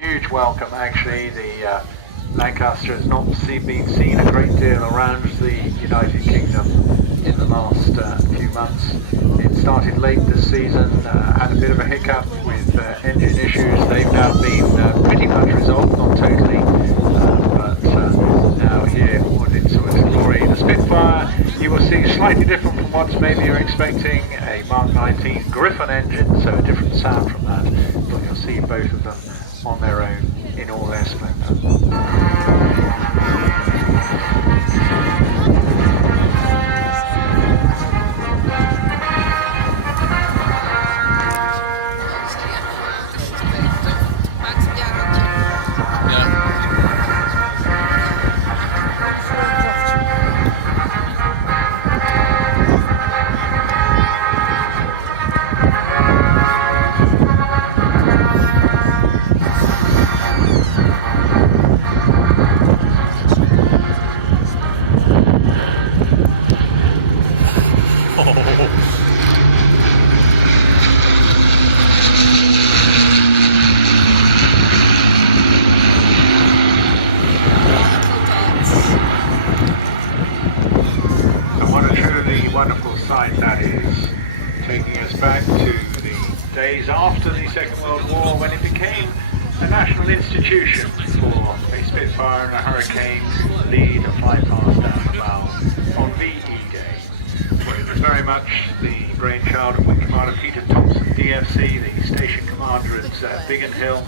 Huge welcome, actually. The Lancaster has not been seen a great deal around the United Kingdom in the last few months. It started late this season, had a bit of a hiccup with engine issues. They've now been pretty much resolved, not totally, but now here on its glory. The Spitfire, you will see slightly different from what maybe you're expecting, a Mark 19 Griffon engine, so a different sound from that, but you'll see both of them on their own in all their splendour. Wonderful sight that is, taking us back to the days after the Second World War, when it became a national institution for a Spitfire and a Hurricane to lead a fly past down the bow on VE Day. Well, it was very much the brainchild of Wing Commander Peter Thompson, DFC, the station commander at Biggin Hill,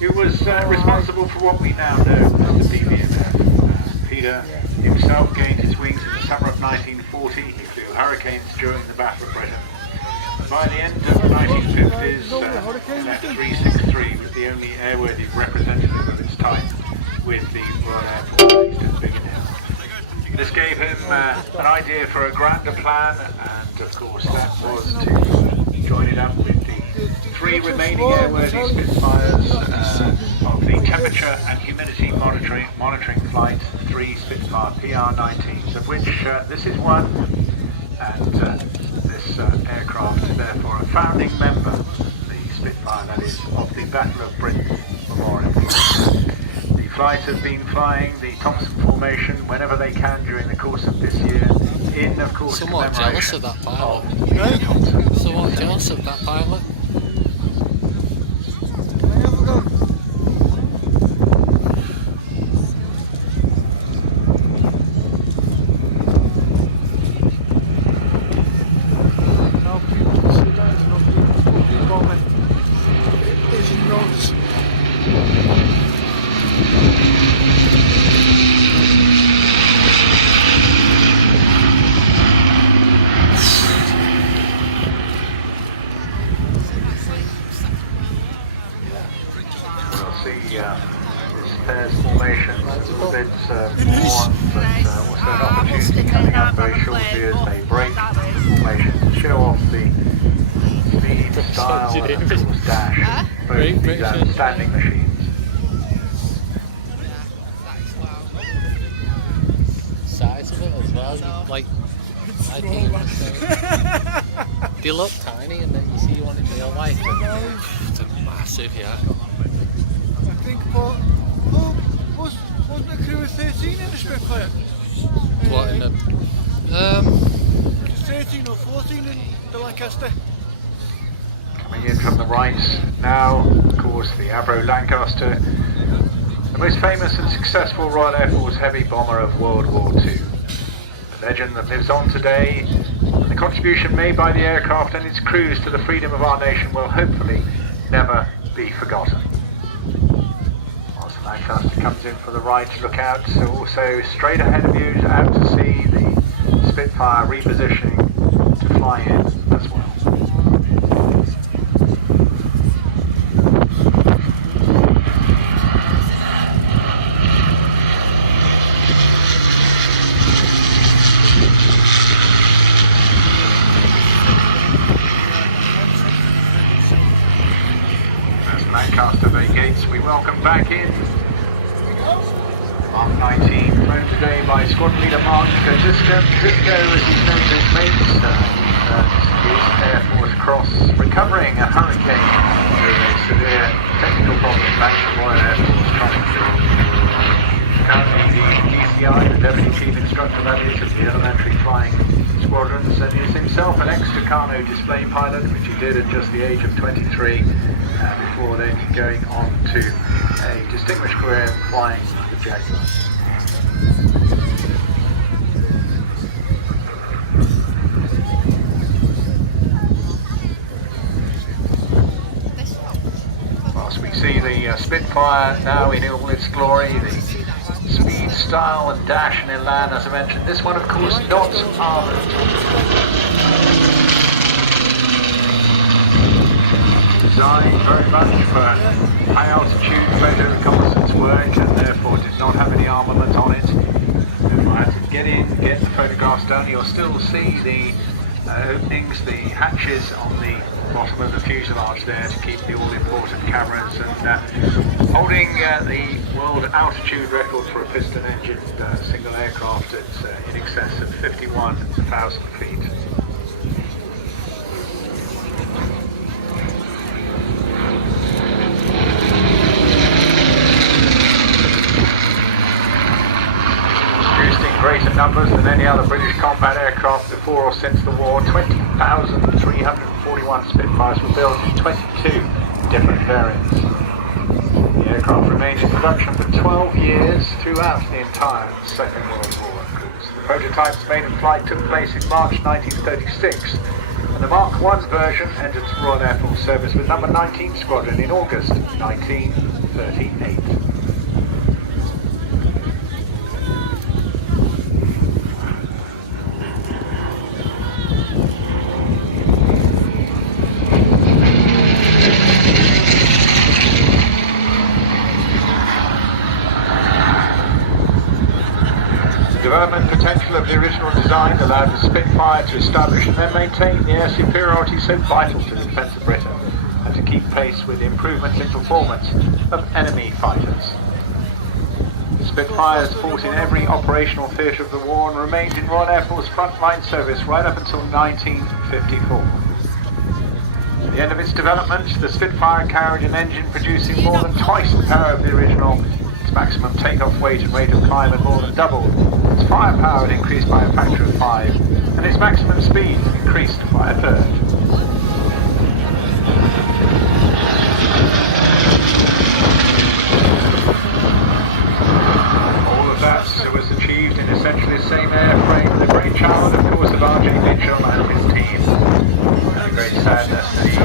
who was responsible for what we now know as the BVMF. Peter himself gained his wings in the summer of 1940. He flew Hurricanes during the Battle of Britain. By the end of the 1950s, that 363 was the only airworthy representative of its type with the Royal Air Force based at Biggin Hill. This gave him an idea for a grander plan, and of course that was to join it up with the three remaining airworthy Spitfires of the temperature and humidity monitoring flight, 3 Spitfire PR-19s, of which this is one, and this aircraft is therefore a founding member, the Spitfire that is, of the Battle of Britain Memorial Flight. The flight has been flying the Thompson formation whenever they can during the course of this year, in of course somewhat jealous of that pilot. Somewhat jealous of that pilot. This pairs formation a little bit more, but also an opportunity coming up very shortly as they break the formation to show off the speed, style and of course dash both these outstanding machines. Size of it as well, like I think they look tiny and then you see one in real life and it's a massive, yeah. I think, but wasn't the crew of 13 in the Spitfire? What in the 13 or 14 in the Lancaster. Coming in from the right now, of course, the Avro Lancaster, the most famous and successful Royal Air Force heavy bomber of World War II. A legend that lives on today, and the contribution made by the aircraft and its crews to the freedom of our nation will hopefully never be forgotten. Lancaster comes in for the right, look out, so also straight ahead of you out to see the Spitfire repositioning to fly in as well. As Lancaster vacates, we welcome back in Mark 19, flown today by Squadron Leader Mark Cisco, as he's known to his mates, his Air Force Cross, recovering a Hurricane through a severe technical problem back from that is, of the elementary flying squadrons, and is himself an ex-Tucano display pilot, which he did at just the age of 23, before then going on to a distinguished career flying the Jaguar. Whilst we see the Spitfire now in all its glory, the speed, style and dash and elan, as I mentioned, this one of course not armoured. Designed very much for high altitude photo reconnaissance work, and therefore did not have any armament on it. If I had to get in, get the photographs done, you'll still see the openings, the hatches on the bottom of the fuselage there to keep the all-important cameras, and holding the world altitude record for a piston-engined single aircraft at in excess of 51,000 feet. Greater numbers than any other British combat aircraft before or since the war. 20,341 Spitfires were built in 22 different variants. The aircraft remained in production for 12 years throughout the entire Second World War, of course. The prototypes made in flight took place in March 1936, and the Mark I version entered Royal Air Force service with number 19 Squadron in August 1938. The development potential of the original design allowed the Spitfire to establish and then maintain the air superiority so vital to the defence of Britain, and to keep pace with the improvements in performance of enemy fighters. The Spitfires fought in every operational theatre of the war and remained in Royal Air Force frontline service right up until 1954. At the end of its development, the Spitfire carried an engine producing more than twice the power of the original. Its maximum takeoff weight and rate of climb had more than doubled. Its firepower had increased by a factor of 5, and its maximum speed increased by a third. All of that was achieved in essentially the same airframe, the brainchild, of course, of R.J. Mitchell and his team. And a great sadness that he,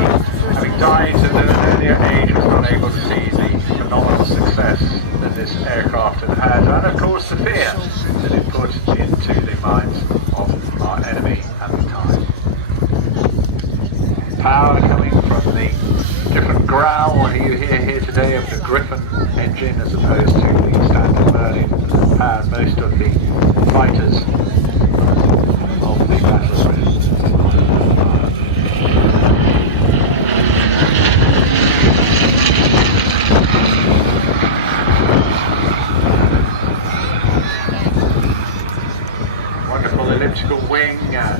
having died at an earlier age, was not able to see the phenomenal success that this aircraft had had, and of course the fear that it put into the minds of our enemy at the time. Power coming from the different growl you hear here today of the Griffon engine as opposed to the standard Merlin that powered most of the fighters of the Battle of Britain. Elliptical wing, sharp,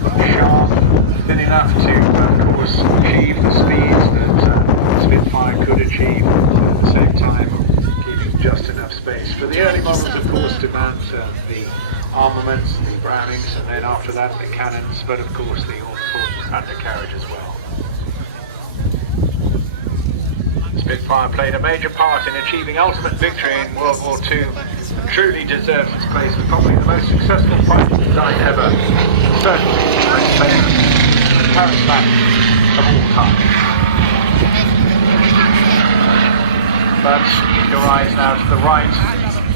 thin enough to, of course, achieve the speeds that Spitfire could achieve, at the same time keeping just enough space. For the early models, of course, to mount the armaments, the Brownings, and then after that the cannons, but of course the all-important undercarriage as well. Spitfire played a major part in achieving ultimate victory in World War II, and truly deserves its place as probably the most successful fighting design ever, certainly the most famous and charismatic of all time. But keep your eyes now to the right,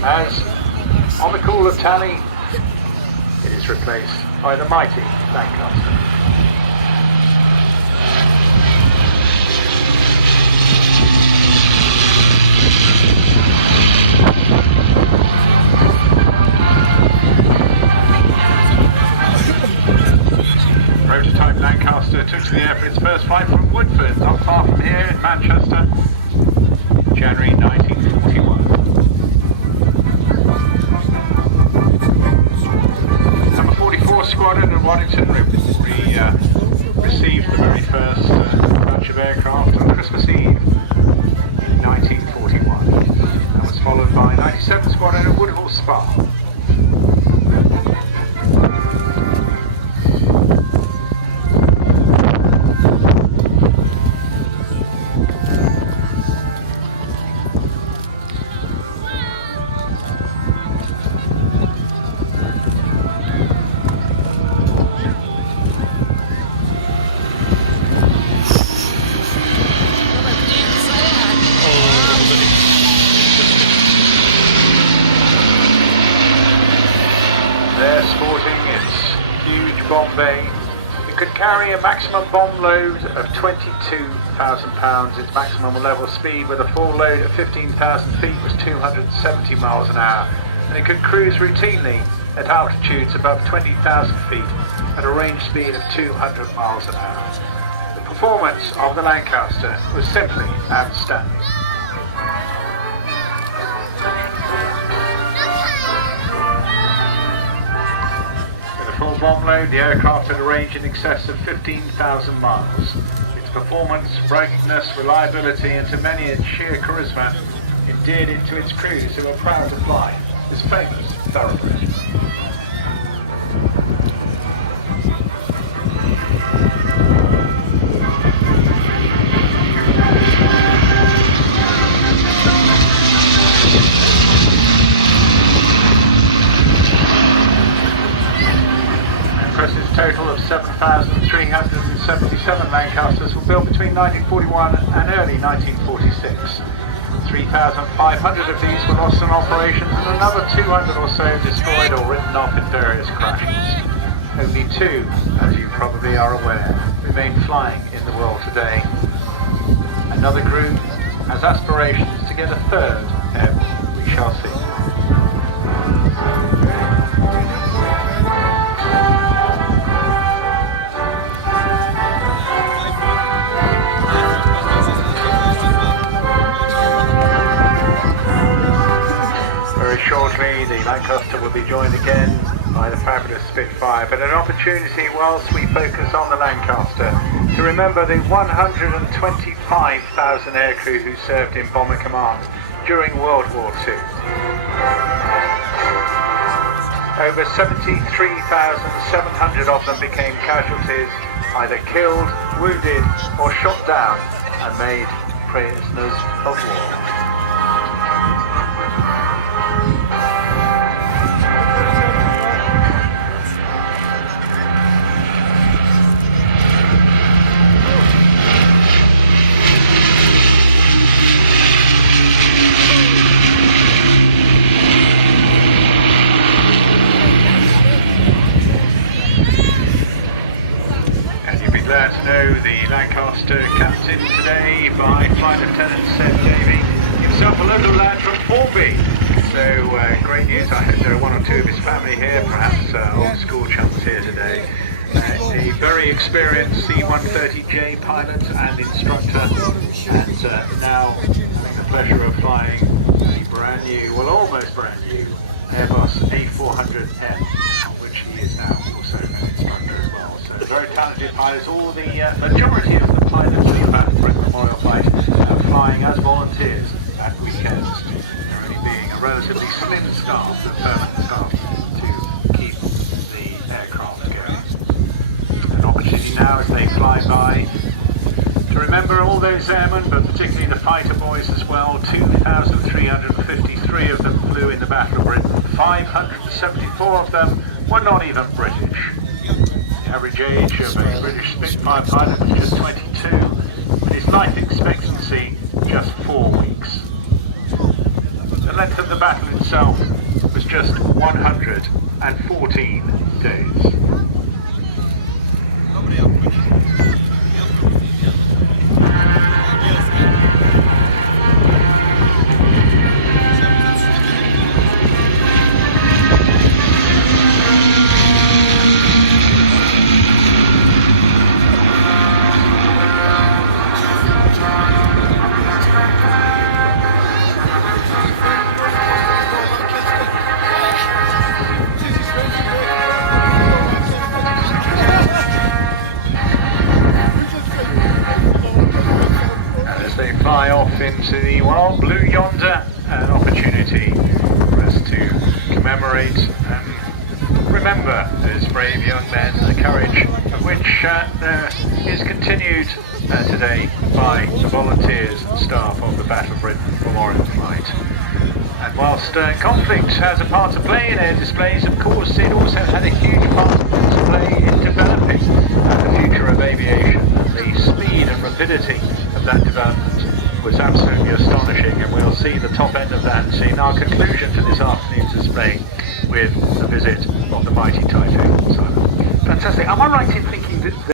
as on the call of tally, it is replaced by the mighty Lancaster. Prototype Lancaster took to the air for its first flight from Woodford, not far from here in Manchester, January 1941. Number 44 Squadron in Waddington bomb bay. It could carry a maximum bomb load of 22,000 pounds. Its maximum level speed with a full load of 15,000 feet was 270 miles an hour. And it could cruise routinely at altitudes above 20,000 feet at a range speed of 200 miles an hour. The performance of the Lancaster was simply outstanding. With a full bomb load, the aircraft had a range in excess of 15,000 miles. Its performance, ruggedness, reliability, and to many its sheer charisma endeared it to its crews who were proud to fly this famous thoroughbred. Total of 7,377 Lancasters were built between 1941 and early 1946. 3,500 of these were lost in operations and another 200 or so destroyed or written off in various crashes. Only two, as you probably are aware, remain flying in the world today. Another group has aspirations to get a third, we shall see. Shortly, the Lancaster will be joined again by the fabulous Spitfire, but an opportunity whilst we focus on the Lancaster to remember the 125,000 aircrew who served in Bomber Command during World War II. Over 73,700 of them became casualties, either killed, wounded or shot down and made prisoners of war. Glad to know the Lancaster captain today by Flight Lieutenant Seth Davey, himself a local lad from Formby. So great news. I hope there are one or two of his family here, perhaps old school chums here today. A very experienced C-130J pilot and instructor, and now having the pleasure of flying a brand new, well almost brand new, Airbus A400M, which he is now also an instructor as well. So very talented pilots. All the majority of the pilots we found for the Memorial Flight are flying as volunteers at weekends. There only being a relatively slim staff, the permanent staff, to keep the aircraft going. An opportunity now as they fly by to remember all those airmen, but particularly the fighter boys as well. 2,353 of them flew in the Battle of Britain. 574 of them were not even British. The average age of a British Spitfire pilot was just 22, and his life expectancy just 4 weeks. The length of the battle itself was just 114 days. Fly off into the wild blue yonder, an opportunity for us to commemorate and remember those brave young men, the courage of which is continued today by the volunteers and staff of the Battle of Britain Memorial Flight. And whilst conflict has a part to play in air displays, of course it also had a huge part to play in developing the future of aviation. The speed and rapidity of that development was absolutely astonishing, and we'll see the top end of that in our conclusion to this afternoon's display with a visit of the mighty Typhoon. Simon. Fantastic. Am I right in thinking that